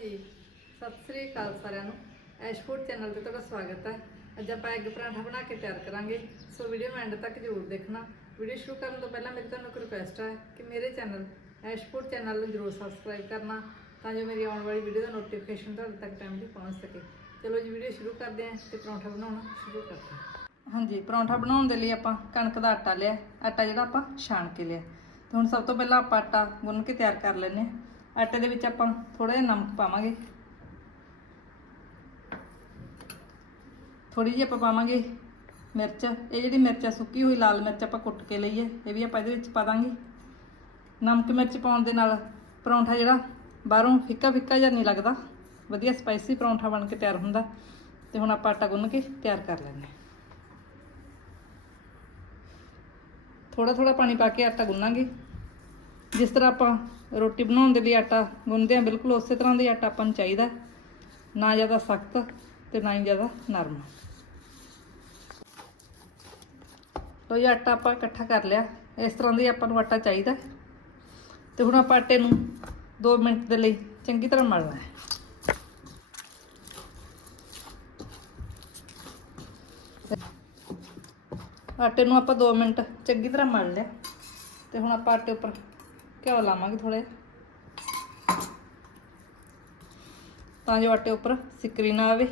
ਜੀ। ਸਤਿ ਸ੍ਰੀ ਅਕਾਲ ਸਾਰਿਆਂ ਨੂੰ। ਐਸ਼ ਫੂਡ ਚੈਨਲ ਤੇ ਤੁਹਾਡਾ ਸਵਾਗਤ ਹੈ। ਅੱਜ ਆਪਾਂ ਐਗ ਪਰਾਂਠਾ ਬਣਾ ਕੇ ਤਿਆਰ ਕਰਾਂਗੇ। ਸੋ ਵੀਡੀਓ ਨੂੰ ਐਂਡ ਤੱਕ ਜ਼ਰੂਰ ਦੇਖਣਾ। ਵੀਡੀਓ ਸ਼ੁਰੂ ਕਰਨ ਤੋਂ ਪਹਿਲਾਂ ਮੇਰੀ ਤੁਹਾਨੂੰ ਇੱਕ ਰਿਕੁਐਸਟ ਹੈ ਕਿ ਮੇਰੇ ਚੈਨਲ ਐਸ਼ ਫੂਡ ਚੈਨਲ ਨੂੰ ਜ਼ਰੂਰ ਸਬਸਕ੍ਰਾਈਬ ਕਰਨਾ, ਤਾਂ ਜੋ ਮੇਰੀ ਆਉਣ ਵਾਲੀ ਵੀਡੀਓ ਦਾ ਨੋਟੀਫਿਕੇਸ਼ਨ ਤੁਹਾਡੇ ਤੱਕ ਟਾਈਮ ਤੇ ਪਹੁੰਚ ਸਕੇ। ਚਲੋ ਜੀ, ਵੀਡੀਓ ਸ਼ੁਰੂ ਕਰਦੇ ਹਾਂ ਤੇ ਪਰੌਂਠਾ ਬਣਾਉਣਾ ਸ਼ੁਰੂ ਕਰਦੇ ਹਾਂ। ਹਾਂਜੀ, ਪਰੌਂਠਾ ਬਣਾਉਣ ਦੇ ਲਈ ਆਪਾਂ ਕਣਕ ਦਾ ਆਟਾ ਲਿਆ। ਆਟਾ ਜਿਹੜਾ ਆਪਾਂ ਛਾਣ ਕੇ ਲਿਆ। ਤੇ ਹੁਣ ਸਭ ਤੋਂ ਪਹਿਲਾਂ ਆਪਾਂ ਆਟਾ ਗੁੰਨ ਕੇ ਤਿਆਰ ਕਰ ਲੈਂਦੇ ਹਾਂ। ਆਟੇ ਦੇ ਵਿੱਚ ਆਪਾਂ ਥੋੜਾ ਜਿਹਾ ਨਮਕ ਪਾਵਾਂਗੇ। ਥੋੜੀ ਜਿਹੀ ਆਪਾਂ ਪਾਵਾਂਗੇ ਮਿਰਚ। ਇਹ ਜਿਹੜੀ ਮਿਰਚ ਆ, ਸੁੱਕੀ ਹੋਈ ਲਾਲ ਮਿਰਚ ਆਪਾਂ ਕੁੱਟ ਕੇ ਲਈ ਹੈ। ਇਹ ਵੀ ਆਪਾਂ ਇਹਦੇ ਵਿੱਚ ਪਾ ਦਾਂਗੇ। ਨਮਕ ਮਿਰਚ ਪਾਉਣ ਦੇ ਨਾਲ ਪਰੌਂਠਾ ਜਿਹੜਾ ਬਾਹਰੋਂ ਫਿੱਕਾ ਫਿੱਕਾ ਜਿਹਾ ਨਹੀਂ ਲੱਗਦਾ। ਵਧੀਆ ਸਪਾਈਸੀ ਪਰੌਂਠਾ ਬਣ ਕੇ ਤਿਆਰ ਹੁੰਦਾ। ਤੇ ਹੁਣ ਆਪਾਂ ਆਟਾ ਗੁੰਨ ਕੇ ਤਿਆਰ ਕਰ ਲੈਂਦੇ ਹਾਂ। ਥੋੜਾ ਥੋੜਾ ਪਾਣੀ ਪਾ ਕੇ ਆਟਾ ਗੁੰਨਾਂਗੇ। ਜਿਸ ਤਰ੍ਹਾਂ ਆਪਾਂ ਰੋਟੀ ਬਣਾਉਣ ਦੇ ਲਈ ਆਟਾ ਗੁੰਨਦੇ ਹਾਂ, ਬਿਲਕੁਲ ਉਸੇ ਤਰ੍ਹਾਂ ਦਾ ਆਟਾ ਆਪਾਂ ਨੂੰ ਚਾਹੀਦਾ ਨਾ ਜ਼ਿਆਦਾ ਸਖਤ ਤੇ ਨਾ ਹੀ ਜ਼ਿਆਦਾ ਨਰਮ। ਲੋ ਇਹ ਆਟਾ ਆਪਾਂ ਇਕੱਠਾ ਕਰ ਲਿਆ। ਇਸ ਤਰ੍ਹਾਂ ਦਾ ਆਪਾਂ ਨੂੰ ਆਟਾ ਚਾਹੀਦਾ ਤੇ ਹੁਣ ਆਪਾਂ ਆਟੇ ਨੂੰ 2 ਮਿੰਟ ਦੇ ਲਈ ਚੰਗੀ ਤਰ੍ਹਾਂ ਮਲਣਾ ਹੈ। ਆਟੇ ਨੂੰ ਆਪਾਂ 2 ਮਿੰਟ ਚੰਗੀ ਤਰ੍ਹਾਂ ਮਲ ਲਿਆ। ਤੇ ਹੁਣ ਆਪਾਂ ਆਟੇ ਉੱਪਰ ਘਿਓ ਲਾਵਾਂਗੇ ਥੋੜੇ ਜਿਹਾ। ਤਾਂ ਜੋ ਆਟੇ ਉੱਪਰ ਸਿਕਰੀ ਨਾ ਆਵੇ।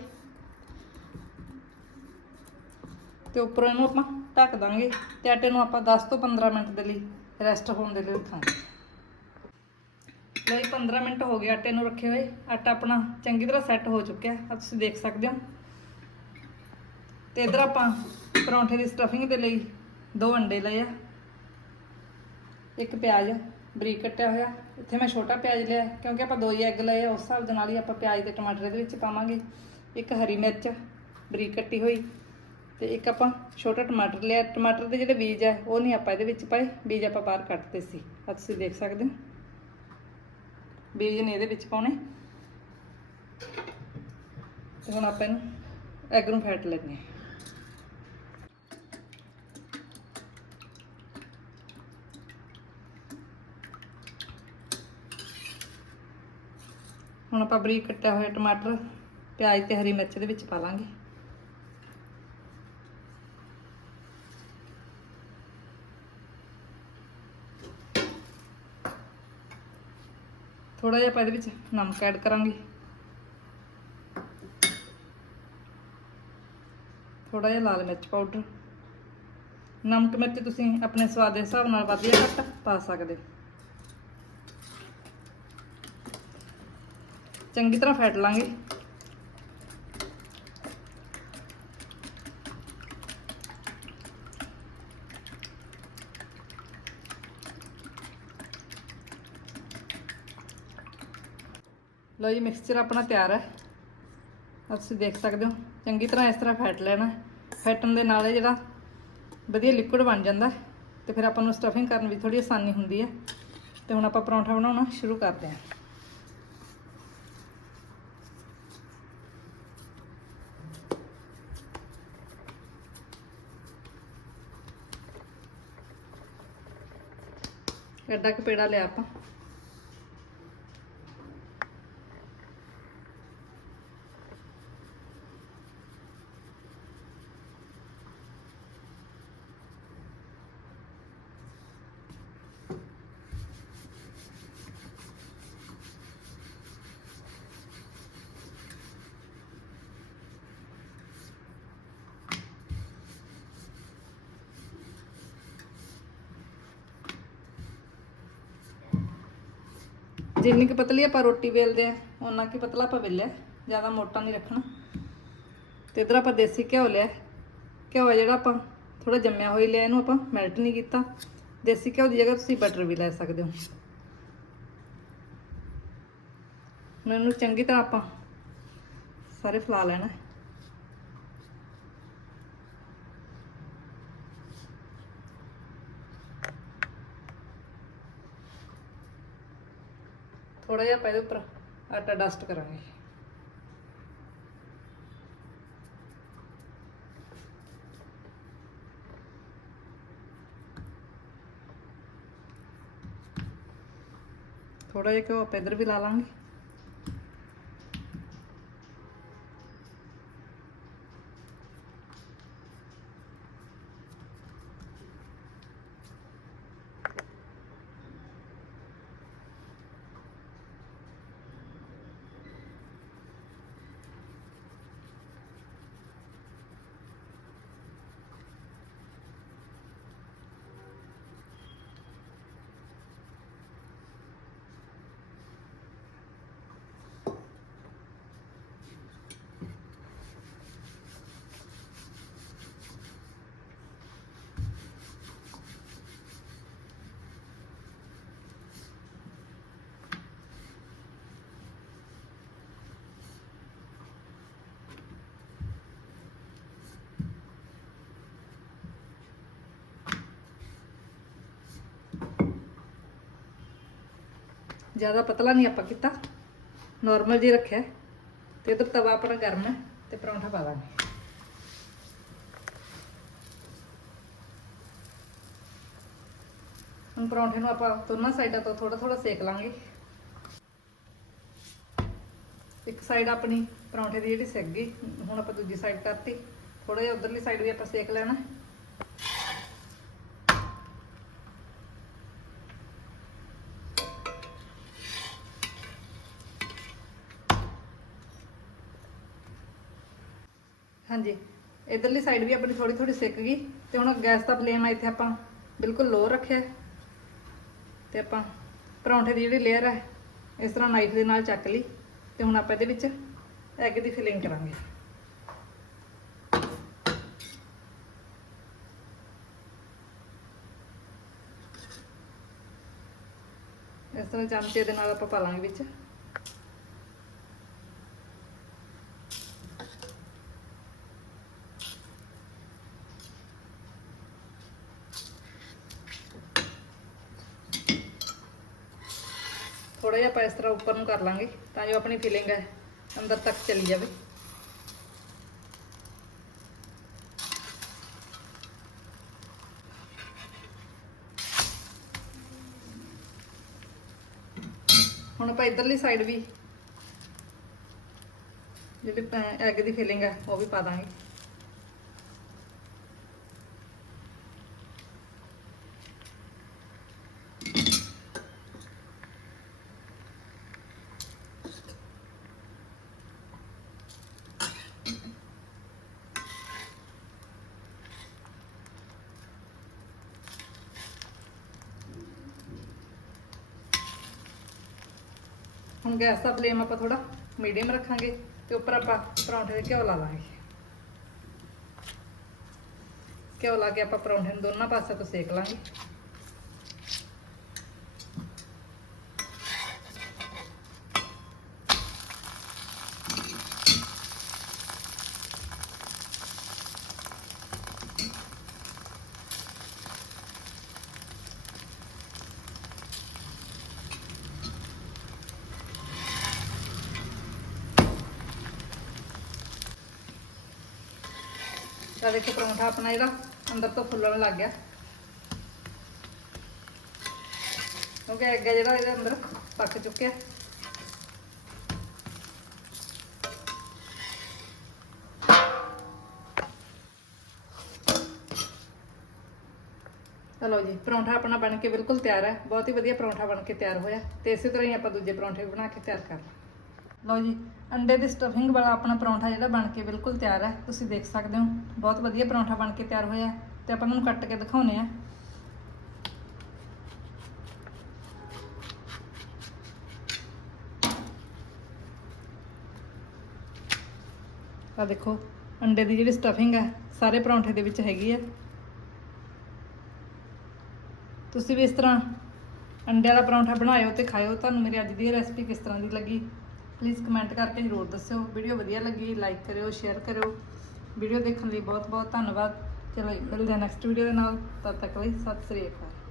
ਤੇ ਉੱਪਰ ਇਹਨੂੰ ਆਪਾਂ ਢੱਕ ਦਾਂਗੇ ਤੇ ਆਟੇ ਨੂੰ ਆਪਾਂ 10 ਤੋਂ 15 ਮਿੰਟ ਦੇ ਲਈ ਰੈਸਟ ਹੋਣ ਦੇ ਲਈ ਰੱਖਾਂਗੇ। ਲੋ ਜੀ 15 ਮਿੰਟ ਹੋ ਗਏ ਆਟੇ ਨੂੰ ਰੱਖੇ ਹੋਏ। ਆਟਾ ਆਪਣਾ ਚੰਗੀ ਤਰ੍ਹਾਂ ਸੈੱਟ ਹੋ ਚੁੱਕਿਆ ਆ ਤੁਸੀਂ ਦੇਖ ਸਕਦੇ ਹੋ। ਤੇ ਇਧਰ ਆਪਾਂ ਪਰੌਂਠੇ ਦੀ ਸਟਫਿੰਗ ਦੇ ਲਈ ਦੋ ਅੰਡੇ ਲਏ ਆ। ਇੱਕ ਪਿਆਜ਼ ਬਰੀਕ ਕੱਟਿਆ ਹੋਇਆ। ਇੱਥੇ ਮੈਂ ਛੋਟਾ ਪਿਆਜ਼ ਲਿਆ ਕਿਉਂਕਿ ਆਪਾਂ ਦੋ ਹੀ ਐਗ ਲਏ ਆ, ਉਸ ਹਿਸਾਬ ਦੇ ਨਾਲ ਹੀ ਆਪਾਂ ਪਿਆਜ਼ ਤੇ ਟਮਾਟਰ ਇਹਦੇ ਵਿੱਚ ਪਾਵਾਂਗੇ। ਇੱਕ ਹਰੀ ਮਿਰਚ ਬਰੀਕ ਕੱਟੀ ਹੋਈ ਤੇ ਇੱਕ ਆਪਾਂ ਛੋਟਾ ਟਮਾਟਰ ਲਿਆ। ਟਮਾਟਰ ਦੇ ਜਿਹੜੇ ਬੀਜ ਆ ਉਹ ਨਹੀਂ ਆਪਾਂ ਇਹਦੇ ਵਿੱਚ ਪਾਏ। ਬੀਜ ਆਪਾਂ ਬਾਹਰ ਕੱਟਦੇ ਸੀ। ਆ ਤੁਸੀਂ ਦੇਖ ਸਕਦੇ ਹੋ। ਬੀਜ ਨੇ ਇਹਦੇ ਵਿੱਚ ਪਾਉਣੇ। ਤੇ ਹੁਣ ਆਪਾਂ ਇਹਨੂੰ ਐਗ ਨੂੰ ਫੈਟ ਲੈਣੇ ਹੁਣ ਆਪਾਂ ਬਰੀਕ ਕੱਟਿਆ ਹੋਇਆ ਟਮਾਟਰ, ਪਿਆਜ਼ ਤੇ ਹਰੀ ਮਿਰਚ ਦੇ ਵਿੱਚ ਪਾ ਲਾਂਗੇ। ਥੋੜਾ ਜਿਹਾ ਆਪਾਂ ਇਹਦੇ ਵਿੱਚ ਨਮਕ ਐਡ ਕਰਾਂਗੇ। ਥੋੜਾ ਜਿਹਾ ਲਾਲ ਮਿਰਚ ਪਾਊਡਰ। ਨਮਕ ਮਿਰਚ ਤੁਸੀਂ ਆਪਣੇ ਸਵਾਦ ਦੇ ਹਿਸਾਬ ਨਾਲ ਵਧੀਆ ਘੱਟ ਪਾ ਸਕਦੇ ਹੋ। ਚੰਗੀ ਤਰ੍ਹਾਂ ਫੈਟ ਲਾਂਗੇ। ਲੋ ਜੀ ਮਿਕਸਚਰ ਆਪਣਾ ਤਿਆਰ ਹੈ। ਤੁਸੀਂ ਦੇਖ ਸਕਦੇ ਹੋ, ਚੰਗੀ ਤਰ੍ਹਾਂ ਇਸ ਤਰ੍ਹਾਂ ਫੈਟ ਲੈਣਾ ਫੈਟਣ ਦੇ ਨਾਲ ਇਹ ਜਿਹੜਾ ਵਧੀਆ ਲਿਕੁਇਡ ਬਣ ਜਾਂਦਾ ਹੈ। ਤੇ ਫਿਰ ਆਪਾਂ ਨੂੰ ਸਟਫਿੰਗ ਕਰਨ ਵਿੱਚ ਥੋੜੀ ਆਸਾਨੀ ਹੁੰਦੀ ਹੈ। ਤੇ ਹੁਣ ਆਪਾਂ ਪਰੌਂਠਾ ਬਣਾਉਣਾ ਸ਼ੁਰੂ ਕਰਦੇ ਹਾਂ। ਐਡਾ ਕੁ ਪੇੜਾ ਲਿਆ ਆਪਾਂ। ਜਿੰਨੀ ਕਿ ਪਤਲੀ ਆਪਾਂ ਰੋਟੀ ਵੇਲਦੇ ਆ। ਉਹਨਾਂ ਕੀ ਪਤਲਾ ਆਪਾਂ ਵੇਲਿਆ। ਜ਼ਿਆਦਾ ਮੋਟਾ ਨਹੀਂ ਰੱਖਣਾ। ਤੇ ਇਧਰ ਆਪਾਂ ਦੇਸੀ ਘਿਓ ਲਿਆ। ਘਿਓ ਆ ਜਿਹੜਾ ਆਪਾਂ ਥੋੜਾ ਜੰਮਿਆ ਹੋਈ ਲਿਆ, ਇਹਨੂੰ ਆਪਾਂ ਮੈਲਟ ਨਹੀਂ ਕੀਤਾ। ਦੇਸੀ ਘਿਓ ਦੀ ਜਗ੍ਹਾ ਤੁਸੀਂ ਬਟਰ ਵੀ ਲੈ ਸਕਦੇ ਹੋ। ਹੁਣ ਇਹਨੂੰ ਚੰਗੀ ਤਰ੍ਹਾਂ ਆਪਾਂ ਸਾਰੇ ਫਲਾ ਲੈਣਾ। ਥੋੜਾ ਜਿਹਾ ਆਪਾਂ ਇਹਦੇ ਉੱਪਰ, ਆਟਾ ਡਸਟ ਕਰਾਂਗੇ। ਥੋੜਾ ਜਿਹਾ ਘਿਓ ਆਪਾਂ ਇੱਧਰ ਵੀ ਲਾ ਲਾਂਗੇ। ਜ਼ਿਆਦਾ ਪਤਲਾ ਨਹੀਂ ਆਪਾਂ ਕੀਤਾ। ਨਾਰਮਲ ਜੀ ਰੱਖਿਆ। ਤੇ ਇਧਰ ਤਵਾ ਆਪਣਾ ਗਰਮ ਹੈ ਤੇ ਪਰੌਂਠਾ ਪਾ ਦਾਂਗੇ। ਹੁਣ ਪਰੌਂਠੇ ਨੂੰ ਆਪਾਂ ਦੋਨਾਂ ਸਾਈਡਾਂ ਤੋਂ ਥੋੜਾ ਥੋੜਾ ਸੇਕ ਲਾਂਗੇ। ਇੱਕ ਸਾਈਡ ਆਪਣੀ ਪਰੌਂਠੇ ਦੀ ਜਿਹੜੀ ਸਿੱਕ ਗਈ, ਹੁਣ ਆਪਾਂ ਦੂਜੀ ਸਾਈਡ ਕਰਤੀ। ਥੋੜਾ ਜਿਹਾ ਉਧਰਲੀ ਸਾਈਡ ਵੀ ਆਪਾਂ ਸੇਕ ਲੈਣਾ। ਹਾਂਜੀ। ਇਧਰਲੀ ਸਾਈਡ ਵੀ ਆਪਣੀ ਥੋੜੀ ਥੋੜੀ ਸਿੱਕ ਗਈ ਤੇ ਹੁਣ ਗੈਸ ਦਾ ਫਲੇਮ ਆ ਇੱਥੇ ਆਪਾਂ ਬਿਲਕੁਲ ਲੋ ਰੱਖਿਆ ਹੈ। ਤੇ ਆਪਾਂ ਪਰੌਂਠੇ ਦੀ ਜਿਹੜੀ ਲੇਅਰ ਹੈ ਇਸ ਤਰ੍ਹਾਂ ਨਾਈਫ ਦੇ ਨਾਲ ਚੱਕ ਲਈ ਤੇ ਹੁਣ ਆਪਾਂ ਇਹਦੇ ਵਿੱਚ ਐਗ ਦੀ ਫਿਲਿੰਗ ਕਰਾਂਗੇ। ਇਸ ਤਰ੍ਹਾਂ ਚਮਚੇ ਦੇ ਨਾਲ ਆਪਾਂ ਪਾ ਲਾਂਗੇ ਵਿੱਚ। ਥੋੜਾ ਜਿਹਾ ਆਪਾਂ ਇਸ ਤਰ੍ਹਾਂ ਉੱਪਰ ਨੂੰ ਕਰ ਲਾਂਗੇ ਤਾਂ ਜੋ ਆਪਣੀ ਫਿਲਿੰਗ ਹੈ ਅੰਦਰ ਤੱਕ ਚਲੀ ਜਾਵੇ। ਹੁਣ ਆਪਾਂ ਇਧਰਲੀ ਸਾਈਡ ਵੀ ਜਿਹੜੀ ਐਗ ਦੀ ਫਿਲਿੰਗ ਹੈ, ਉਹ ਵੀ ਪਾ ਦਾਂਗੇ। ਹੁਣ ਗੈਸ ਦਾ ਫਲੇਮ ਆਪਾਂ ਥੋੜਾ ਮੀਡੀਅਮ ਰੱਖਾਂਗੇ ਤੇ ਉੱਪਰ ਆਪਾਂ ਪਰੌਂਠੇ ਦੇ ਘਿਓ ਲਾ ਲਾਂਗੇ। ਘਿਓ ਲਾ ਕੇ ਆਪਾਂ ਪਰੌਂਠੇ ਨੂੰ ਦੋਨਾਂ ਪਾਸੇ ਤੋਂ ਸੇਕ ਲਾਂਗੇ। ਤਾਂ ਦੇਖੋ ਪਰੌਂਠਾ ਆਪਣਾ ਜਿਹੜਾ ਅੰਦਰ ਤੋਂ ਫੁੱਲਣ ਲੱਗ ਗਿਆ। ਕਿਉਂਕਿ ਐਗ ਜਿਹੜਾ ਇਹਦੇ ਅੰਦਰ ਪੱਕ ਚੁੱਕਿਆ। ਚਲੋ ਜੀ, ਪਰੌਂਠਾ ਆਪਣਾ ਬਣ ਕੇ ਬਿਲਕੁਲ ਤਿਆਰ ਹੈ। ਬਹੁਤ ਹੀ ਵਧੀਆ ਪਰੌਂਠਾ ਬਣ ਕੇ ਤਿਆਰ ਹੋਇਆ। ਤੇ ਇਸੇ ਤਰ੍ਹਾਂ ਹੀ ਆਪਾਂ ਦੂਜੇ ਪਰੌਂਠੇ ਵੀ ਬਣਾ ਕੇ ਤਿਆਰ ਕਰ ਲਓ ਜੀ, ਅੰਡੇ ਦੀ ਸਟਫਿੰਗ ਵਾਲਾ ਆਪਣਾ ਪਰੌਂਠਾ ਜਿਹੜਾ ਬਣ ਕੇ ਬਿਲਕੁਲ ਤਿਆਰ ਹੈ, ਤੁਸੀਂ ਦੇਖ ਸਕਦੇ ਹੋ। ਬਹੁਤ ਵਧੀਆ ਪਰੌਂਠਾ ਬਣ ਕੇ ਤਿਆਰ ਹੋਇਆ ਹੈ ਤੇ ਆਪਾਂ ਤੁਹਾਨੂੰ ਕੱਟ ਕੇ ਦਿਖਾਉਨੇ ਆ ਆ ਦੇਖੋ, ਅੰਡੇ ਦੀ ਜਿਹੜੀ ਸਟਫਿੰਗ ਹੈ, ਸਾਰੇ ਪਰੌਂਠੇ ਦੇ ਵਿੱਚ ਹੈਗੀ ਹੈ। ਤੁਸੀਂ ਵੀ ਇਸ ਤਰ੍ਹਾਂ ਅੰਡਿਆਂ ਦਾ ਪਰੌਂਠਾ ਬਣਾਇਓ ਤੇ ਖਾਇਓ, ਤੁਹਾਨੂੰ ਮੇਰੀ ਅੱਜ ਦੀ ਰੈਸਪੀ ਕਿਸ ਤਰ੍ਹਾਂ ਦੀ ਲੱਗੀ? ਪਲੀਜ਼ ਕਮੈਂਟ ਕਰਕੇ ਜ਼ਰੂਰ ਦੱਸਿਓ। ਵੀਡੀਓ ਵਧੀਆ ਲੱਗੀ ਲਾਈਕ ਕਰਿਓ ਸ਼ੇਅਰ ਕਰਿਓ। ਵੀਡੀਓ ਦੇਖਣ ਲਈ ਬਹੁਤ ਬਹੁਤ ਧੰਨਵਾਦ। ਚਲੋ ਮਿਲਦੇ ਹਾਂ ਨੈਕਸਟ ਵੀਡੀਓ ਦੇ ਨਾਲ। ਤਦ ਤੱਕ ਲਈ ਸਤਿ ਸ੍ਰੀ ਅਕਾਲ।